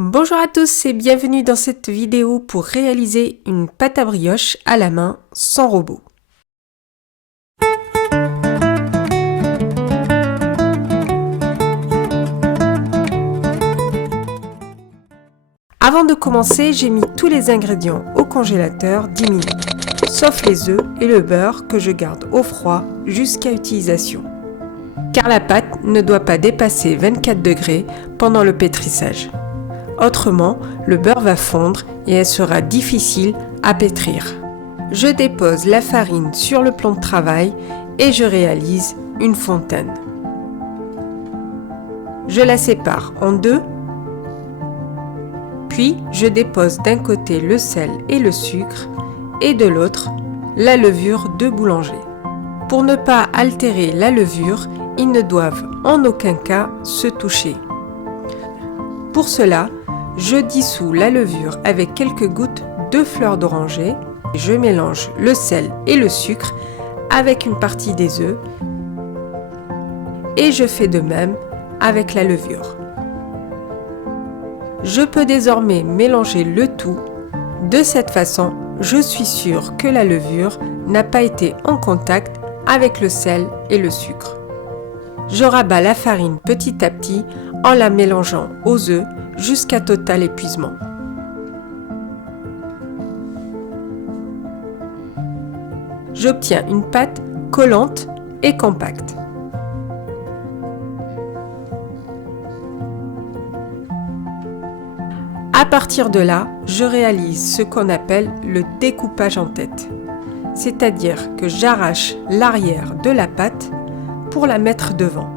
Bonjour à tous et bienvenue dans cette vidéo pour réaliser une pâte à brioche à la main sans robot. Avant de commencer, j'ai mis tous les ingrédients au congélateur 10 minutes, sauf les œufs et le beurre que je garde au froid jusqu'à utilisation. Car la pâte ne doit pas dépasser 24 degrés pendant le pétrissage. Autrement, le beurre va fondre et elle sera difficile à pétrir. Je dépose la farine sur le plan de travail et je réalise une fontaine. Je la sépare en deux, puis je dépose d'un côté le sel et le sucre et de l'autre la levure de boulanger. Pour ne pas altérer la levure, ils ne doivent en aucun cas se toucher. Pour cela, je dissous la levure avec quelques gouttes de fleur d'oranger. Je mélange le sel et le sucre avec une partie des œufs et je fais de même avec la levure. Je peux désormais mélanger le tout. De cette façon, je suis sûre que la levure n'a pas été en contact avec le sel et le sucre. Je rabats la farine petit à petit en la mélangeant aux œufs jusqu'à total épuisement. J'obtiens une pâte collante et compacte. À partir de là, je réalise ce qu'on appelle le découpage en tête. C'est-à-dire que j'arrache l'arrière de la pâte pour la mettre devant.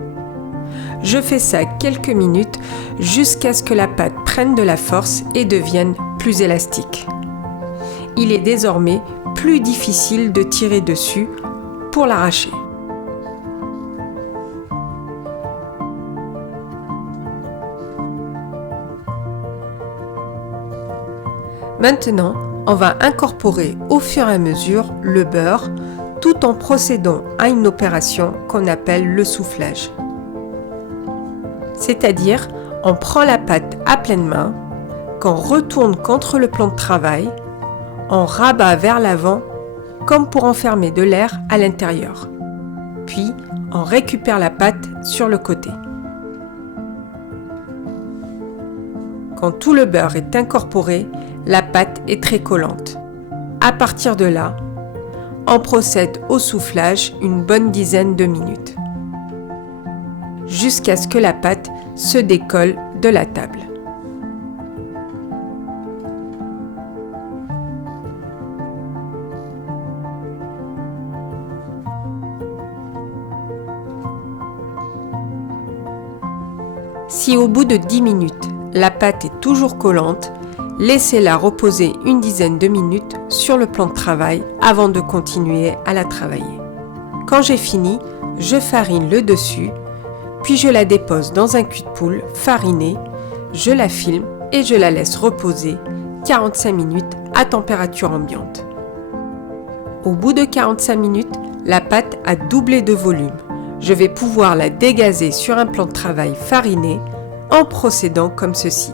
Je fais ça quelques minutes jusqu'à ce que la pâte prenne de la force et devienne plus élastique. Il est désormais plus difficile de tirer dessus pour l'arracher. Maintenant, on va incorporer au fur et à mesure le beurre tout en procédant à une opération qu'on appelle le soufflage. C'est-à-dire, on prend la pâte à pleine main, qu'on retourne contre le plan de travail, on rabat vers l'avant comme pour enfermer de l'air à l'intérieur. Puis, on récupère la pâte sur le côté. Quand tout le beurre est incorporé, la pâte est très collante. À partir de là, on procède au soufflage une bonne dizaine de minutes, jusqu'à ce que la pâte se décolle de la table. Si au bout de 10 minutes, la pâte est toujours collante, laissez-la reposer une dizaine de minutes sur le plan de travail avant de continuer à la travailler. Quand j'ai fini, je farine le dessus, puis je la dépose dans un cul de poule fariné, je la filme et je la laisse reposer 45 minutes à température ambiante. Au bout de 45 minutes, la pâte a doublé de volume. Je vais pouvoir la dégazer sur un plan de travail fariné en procédant comme ceci.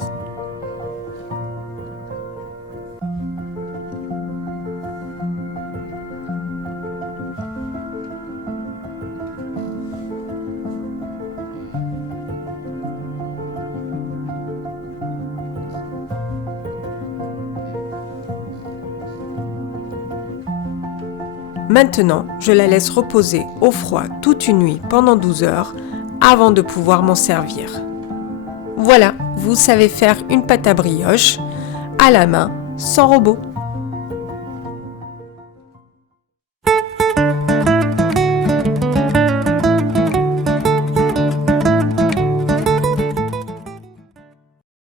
Maintenant, je la laisse reposer au froid toute une nuit pendant 12 heures avant de pouvoir m'en servir. Voilà, vous savez faire une pâte à brioche à la main sans robot.